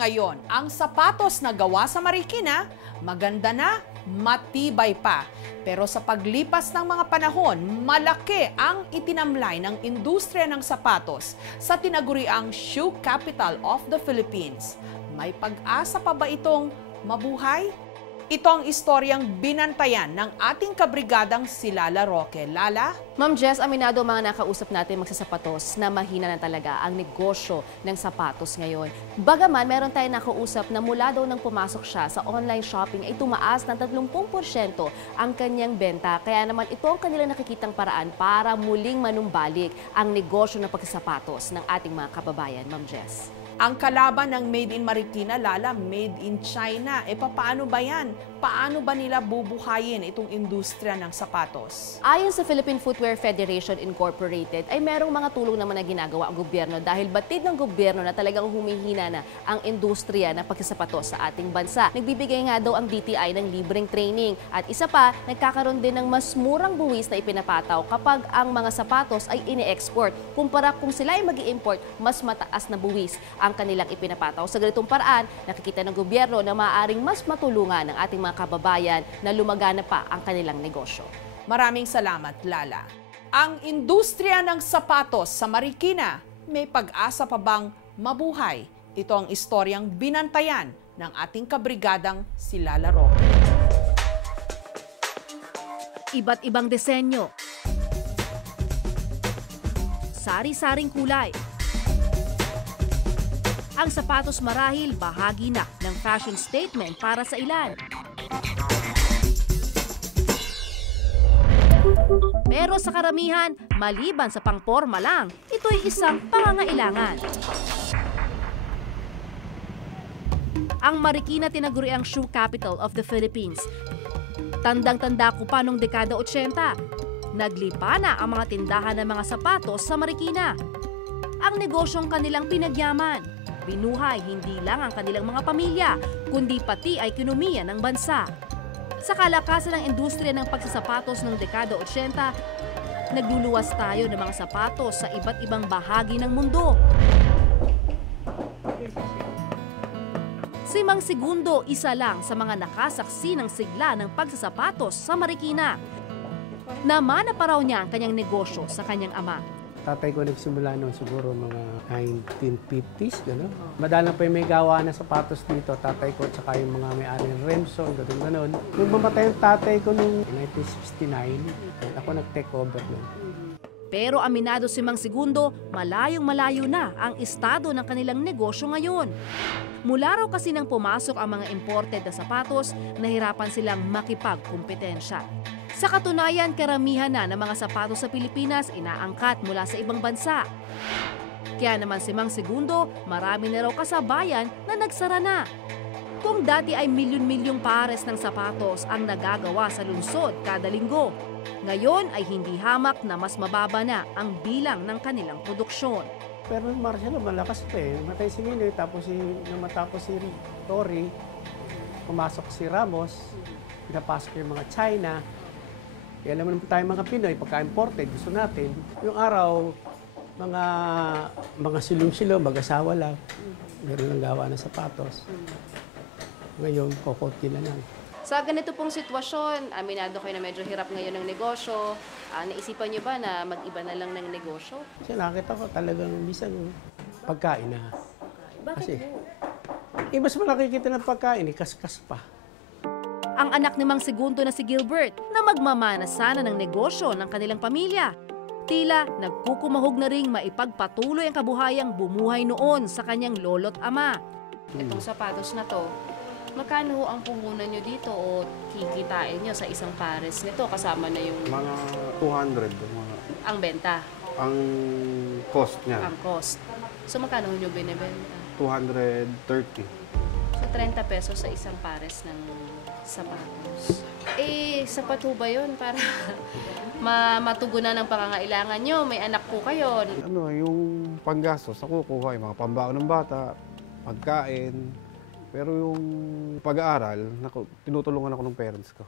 ngayon, ang sapatos na gawa sa Marikina, maganda na, matibay pa. Pero sa paglipas ng mga panahon, malaki ang itinamlay ng industriya ng sapatos sa tinaguriang shoe capital of the Philippines. May pag-asa pa ba itong mabuhay? Ito ang istoryang binantayan ng ating kabrigadang si Lala Roque. Lala? Ma'am Jess, aminado mga nakausap natin magsasapatos na mahina na talaga ang negosyo ng sapatos ngayon. Bagaman, meron tayong nakausap na mula daw nang pumasok siya sa online shopping ay tumaas ng 30% ang kanyang benta. Kaya naman ito ang kanilang nakikitang paraan para muling manumbalik ang negosyo ng pagsasapatos ng ating mga kababayan. Ma'am Jess. Ang kalaban ng Made in Marikina, Lala, Made in China. Paano ba yan? Paano ba nila bubuhayin itong industriya ng sapatos? Ayon sa Philippine Footwear Federation Incorporated, ay merong mga tulong naman na ginagawa ang gobyerno dahil batid ng gobyerno na talagang humihina na ang industriya ng pagsasapatos sa ating bansa. Nagbibigay nga daw ang DTI ng libreng training at isa pa, nagkakaroon din ng mas murang buwis na ipinapataw kapag ang mga sapatos ay ini-export. Kumpara kung sila ay mag-i-import, mas mataas na buwis ang kanilang ipinapataw. Sa ganitong paraan, nakikita ng gobyerno na maaaring mas matulungan ng ating mga kababayan na lumagana pa ang kanilang negosyo. Maraming salamat, Lala. Ang industriya ng sapatos sa Marikina, may pag-asa pa bang mabuhay? Ito ang istoryang binantayan ng ating kabrigadang si Lala Roque. Iba't ibang disenyo, sari-saring kulay. Ang sapatos marahil bahagi na ng fashion statement para sa ilan. Pero sa karamihan, maliban sa pangporma lang, ito'y isang pangangailangan. Ang Marikina tinaguri ang shoe capital of the Philippines. Tandang-tanda ko pa noong dekada 80. Naglipa na ang mga tindahan ng mga sapatos sa Marikina. Ang negosyong kanilang pinagyaman. Binuhay hindi lang ang kanilang mga pamilya, kundi pati ay ekonomiya ng bansa. Sa kalakasan ng industriya ng pagsasapatos ng dekada 80, nagluluwas tayo ng mga sapatos sa iba't ibang bahagi ng mundo. Si Mang Segundo, isa lang sa mga nakasaksi ng sigla ng pagsasapatos sa Marikina. Namana pa raw niya ang kanyang negosyo sa kanyang ama. Tatay ko nagsimula noon siguro mga 1950s, gano'n. Madalang pa yung may gawa na sapatos dito, tatay ko at saka yung mga may-ari ng Remson, gano'n. Nung mamatay yung tatay ko noong 1969, ako nag-take over noon. Pero aminado si Mang Segundo, malayong-malayo na ang estado ng kanilang negosyo ngayon. Mula raw kasi nang pumasok ang mga imported na sapatos, nahirapan silang makipagkumpetensya. Sa katunayan, karamihan na ng mga sapatos sa Pilipinas inaangkat mula sa ibang bansa. Kaya naman si Mang Segundo, marami na raw kasabayan na nagsara na. Kung dati ay milyon-milyong pares ng sapatos ang nagagawa sa lungsod kada linggo, ngayon ay hindi hamak na mas mababa na ang bilang ng kanilang produksyon. Pero Marcelo, malakas pa eh. Matay si Ninoy, tapos matapos si Tory, pumasok si Ramos, pinapasok yung mga China. Kaya alam naman tayo mga Pinoy, pagka-imported, gusto natin. Yung araw, mga silong-silong, mag-asawa lang. Meron lang gawa ng sapatos. Ngayon, kokoti na lang. Sa ganito pong sitwasyon, aminado kayo na medyo hirap ngayon ng negosyo. Naisipan niyo ba na mag-iba na lang ng negosyo? Kasi nakita ko talagang bisan pagkain na. Bakit Kasi, po? mas malakikita ng pagkain, kaskas pa. Ang anak ni Mang Segundo na si Gilbert na magmamana sana ng negosyo ng kanilang pamilya. Tila nagkukumahog na ring maipagpatuloy ang kabuhayang bumuhay noon sa kanyang lolo't ama. Itong sapatos na to, magkano ang puhunan nyo dito o kikitain nyo sa isang pares nito kasama na yung... Mga 200. Ang benta? Ang cost niya. Ang cost. So magkano nyo binibenta? 230. So 30 pesos sa isang pares ng sapatos. Sapat ho ba yun para matugunan ng pangangailangan nyo? May anak po kayo. Yung panggastos, ako kuha yung mga pambaon ng bata, pagkain. Pero yung pag-aaral, tinutulungan ako ng parents ko.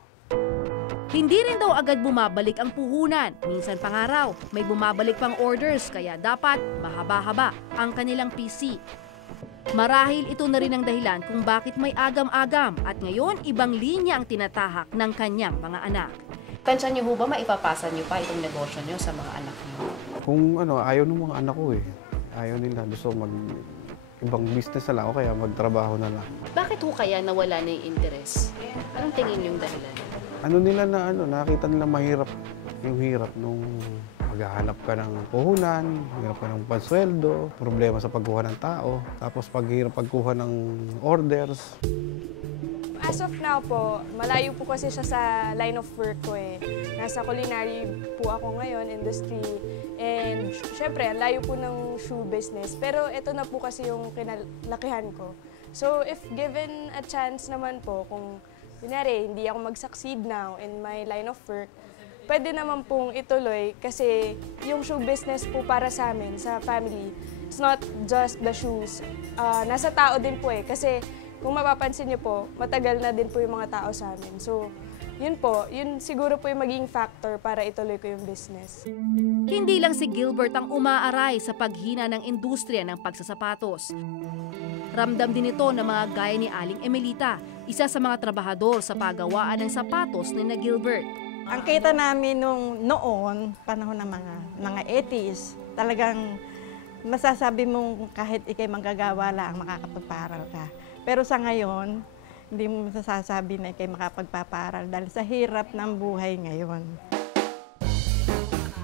Hindi rin daw agad bumabalik ang puhunan. Minsan pangaraw, may bumabalik pang orders kaya dapat mahaba-haba ang kanilang PC. Marahil ito na rin ang dahilan kung bakit may agam-agam at ngayon ibang linya ang tinatahak ng kanyang mga anak. Tansya niyo ho ba maipapasa niyo pa itong negosyo niyo sa mga anak niyo? Kung ayaw ng mga anak ko eh. Ayaw nila. Gusto ibang business na lang o kaya magtrabaho na lang. Bakit ho kaya nawala na yung interes? Anong tingin yung dahilan? Nila nakita nila mahirap yung hirap nung maghahanap ka ng puhunan, hirap ka ng pansweldo, problema sa pagkuha ng tao, tapos paghirap pagkuha ng orders. As of now po, malayo po kasi siya sa line of work ko eh. Nasa culinary po ako ngayon, industry. And syempre, ang layo po ng shoe business. Pero ito na po kasi yung kinalakihan ko. So if given a chance naman po, kung kunyari, hindi ako mag-succeed now in my line of work, pwede naman pong ituloy kasi yung shoe business po para sa amin, sa family, it's not just the shoes. Nasa tao din po eh. Kasi kung mapapansin niyo po, matagal na din po yung mga tao sa amin. So, yun siguro po yung maging factor para ituloy ko yung business. Hindi lang si Gilbert ang umaaray sa paghina ng industriya ng pagsasapatos. Ramdam din ito ng mga gaya ni Aling Emelita, isa sa mga trabahador sa paggawaan ng sapatos ni na Gilbert. Ang kita namin noon, panahon ng mga 80s, talagang masasabi mong kahit ikay manggagawa lang, makakapagparal ka. Pero sa ngayon, hindi mo masasabi na ikay makapagpaparal dahil sa hirap ng buhay ngayon.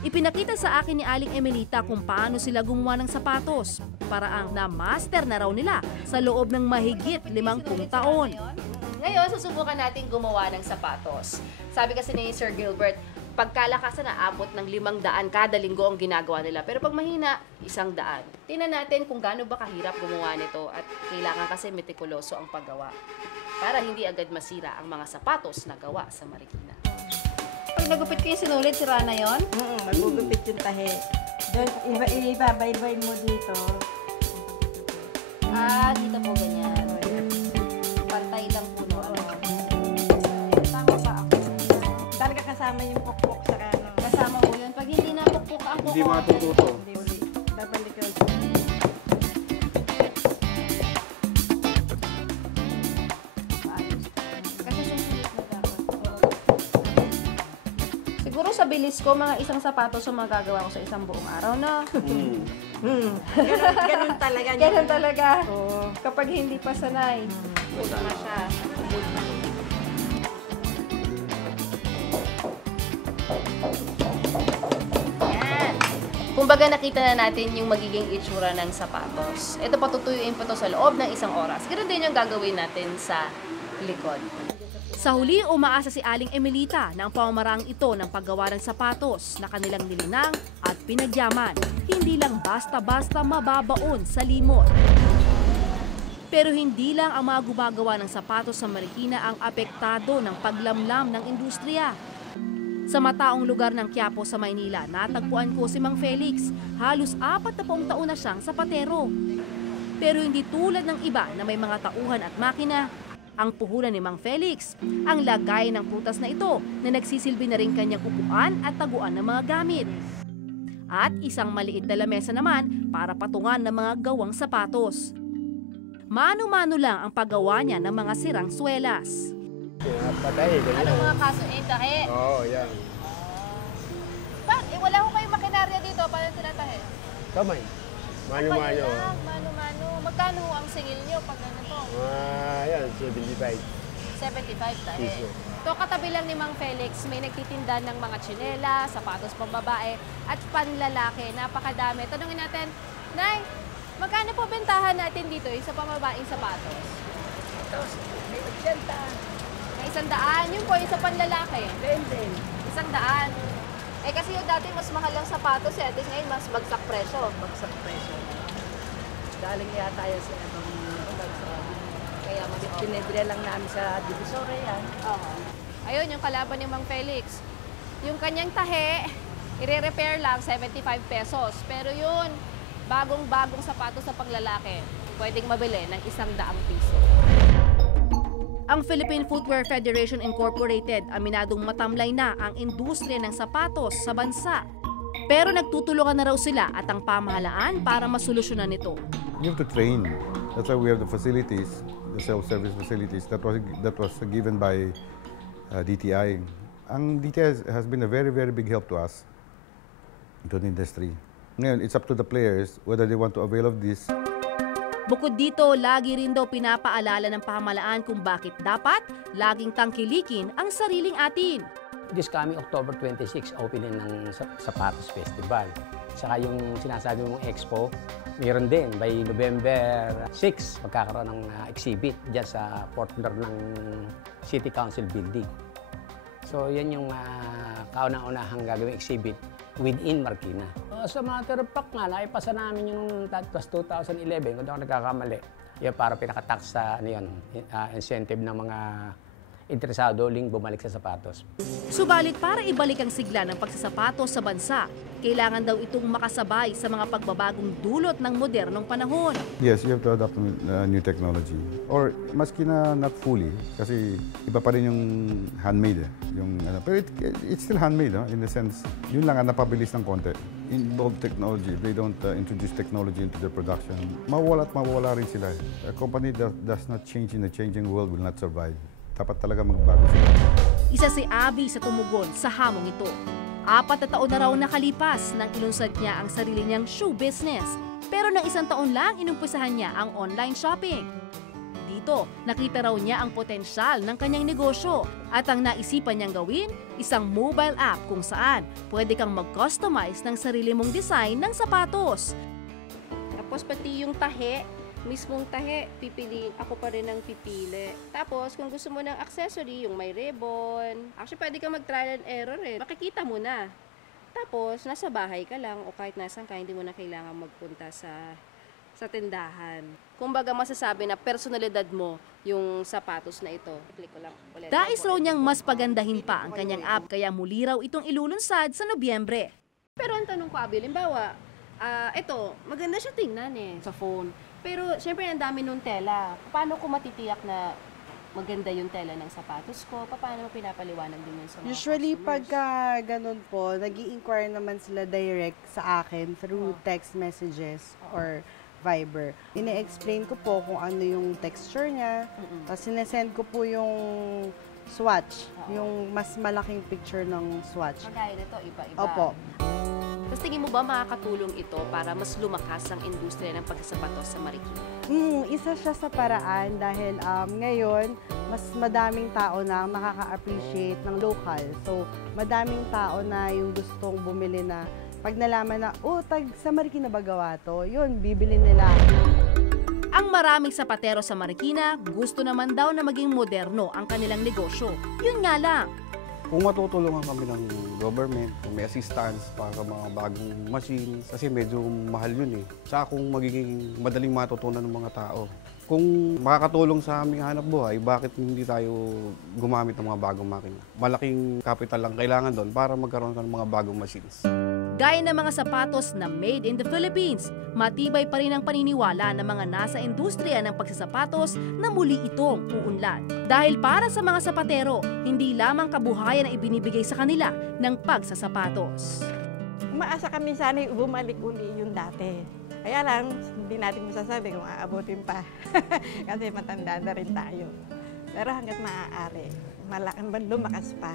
Ipinakita sa akin ni Aling Emelita kung paano sila gumawa ng sapatos. Paraang na-master na raw nila sa loob ng mahigit 50 taon. Ngayon, susubukan natin gumawa ng sapatos. Sabi kasi ni Sir Gilbert, pagkalakasan na abot ng 500 kada linggo ang ginagawa nila. Pero pag mahina, 100. Tingnan natin kung gaano ba kahirap gumawa nito at kailangan kasi metikuloso ang paggawa para hindi agad masira ang mga sapatos na gawa sa Marikina. Pag nagupit ko yung sinulit, sira na yun? Magugupit yung tahi. Doon, ibabaybay mo dito. Dito po ganyan. Pantay lang po. Tama ba ako? Talaga kasama yung pokpok sa ano. Kasama po yun. Pag hindi napukpok ang Hindi matututo. Hindi uli. Babalik yun. Kasi susunod na dapat. Siguro sa bilis ko, mga isang sapatos ang magagawa ko sa isang buong araw, no? Ganun talaga. Ganun talaga. Oo. Kapag hindi pa sanay, puta na siya. Yan. Kumbaga nakita na natin yung magiging itsura ng sapatos. Ito patutuyuin po to sa loob ng 1 oras. Ganun din yung gagawin natin sa likod. Sa huli, umaasa si Aling Emelita na ang pamamarang ito ng paggawa ng sapatos na kanilang nilinang at pinagyaman, hindi lang basta-basta mababaon sa limot. Pero hindi lang ang mga gumagawa ng sapatos sa Marikina ang apektado ng paglamlam ng industriya. Sa mataong lugar ng Quiapo sa Maynila, natagpuan ko si Mang Felix. Halos 40 taon na siyang sapatero. Pero hindi tulad ng iba na may mga tauhan at makina. Ang puhunan ni Mang Felix, ang lagay ng prutas na ito na nagsisilbi na rin kanyang upuan at taguan ng mga gamit. At isang maliit na lamesa naman para patungan ng mga gawang sapatos. Mano-mano lang ang paggawa niya ng mga sirang swelas. Anong mga kaso? Tahe? Oo, yan. Wala ko kayong makinarya dito. Paano tinatahe? Kamay. Mano-mano. Mano-mano. Magkano ang singil nyo pag ano to? Yan, 75. 75 tahe. Piso. To katabi lang ni Mang Felix, may nagtitinda ng mga tsinela, sapatos pambabae, at panlalaki. Napakadami. Tanungin natin, Nay, magkano po bentahan natin dito sa pambabaeng sapatos? May 80. May 100. Yun po, yung sa panlalaki. 100. Eh kasi yung dati mas mahal ang sapatos eh. At least ngayon mas bagsak presyo. Bagsak presyo. Galing yata yan sa ibang lugar. Kaya binibili lang namin sa Divisoria yan. Oo. Ayun, yung kalaban ni Mang Felix. Yung kanyang tahe, i-repair lang 75 pesos. Pero yun, bagong-bagong sapatos sa panglalaki, pwedeng mabili ng 100 piso. Ang Philippine Footwear Federation Incorporated aminadong matamlay na ang industriya ng sapatos sa bansa. Pero nagtutulungan na raw sila at ang pamahalaan para masolusyonan ito. You have to train That's why we have the facilities, the self-service facilities that was given by DTI. Ang DTI has been a very, very big help to us, to the industry. Ngayon, it's up to the players whether they want to avail of this. Bukod dito, lagi rin daw pinapaalala ng pamahalaan kung bakit dapat laging tangkilikin ang sariling atin. This coming October 26, opening ng Sapatos Festival. Saka yung sinasabi mong expo, mayroon din by November 6, magkakaroon ng exhibit dyan sa 4th floor ng City Council Building. So yan yung kauna-unahang gagawing exhibit within Marikina. Sa matter of fact nga, naipasa namin yung tas 2011, kung ako nagkakamali. Yan para pinakatax sa incentive ng mga interesado uling bumalik sa sapatos. Subalit para ibalik ang sigla ng pagsasapatos sa bansa, kailangan daw itong makasabay sa mga pagbabagong dulot ng modernong panahon. Yes, you have to adapt to new technology. Or maski na not fully, kasi iba pa rin yung handmade. Pero it's still handmade, in the sense, yun lang ang napabilis ng konti. Involve technology. If they don't introduce technology into their production, mawawala at mawawala rin sila. A company that does not change in the changing world will not survive. Dapat talaga magbago sila. Isa si Abby sa tumugon sa hamong ito. 4 na taon na raw nakalipas nang ilunsad niya ang sarili niyang shoe business. Pero nang 1 taon lang inumpisahan niya ang online shopping. Dito, nakita raw niya ang potensyal ng kanyang negosyo at ang naisipan niyang gawin, isang mobile app kung saan pwede kang mag-customize ng sarili mong design ng sapatos. Tapos pati yung tahe, mismong tahe, ako pa rin ang pipili. Tapos, kung gusto mo ng accessory, yung may ribbon, actually pwede ka mag-trial and error makikita mo na. Tapos, nasa bahay ka lang o kahit nasan ka, hindi mo na kailangan magpunta sa tindahan. Kumbaga masasabi na personalidad mo yung sapatos na ito. Click ko lang ulit. Dais raw niyang mas pagandahin pa ang kanyang app kaya muli raw itong ilulunsad sa Nobyembre. Pero ang tanong ko, Abby, limbawa, ito, maganda siya tingnan sa phone. Pero, syempre, ang dami nung tela. Paano ko matitiyak na maganda yung tela ng sapatos ko? Paano mo pinapaliwanag din yun sa mga Usually, customers? pagka ganun po, nag-i-inquire naman sila direct sa akin through text messages or Viber. Ine-explain ko po kung ano yung texture niya. Tapos, sinesend ko po yung swatch. Yung mas malaking picture ng swatch. Kagaya nito, iba-iba. Opo. Tapos tingin mo ba makakatulong ito para mas lumakas ang industriya ng pagsasapatos sa Marikina? Isa siya sa paraan dahil ngayon, mas madaming tao na makaka-appreciate ng local. So, madaming tao na yung gustong bumili na pag nalaman na, sa Marikina ba gawa to? Yun, bibili nila. Ang maraming sapatero sa Marikina gusto naman daw na maging moderno ang kanilang negosyo. Yun nga lang. Kung matutulungan kami ng government, kung may assistance para sa mga bagong machines, kasi medyo mahal yun Saka kung magiging madaling matutunan ng mga tao. Kung makakatulong sa aming hanap buhay, bakit hindi tayo gumamit ng mga bagong makina? Malaking capital lang kailangan doon para magkaroon ng mga bagong machines. Gaya ng mga sapatos na made in the Philippines, matibay pa rin ang paniniwala ng mga nasa industriya ng pagsasapatos na muli itong uunlad. Dahil para sa mga sapatero, hindi lamang kabuhayan ang ibinibigay sa kanila ng pagsasapatos. Umaasa kami sana bumalik uli yung dati. Kaya lang, hindi natin masasabi kung aabutin pa. Kasi matanda na rin tayo. Pero hanggat maaari, lumakas pa.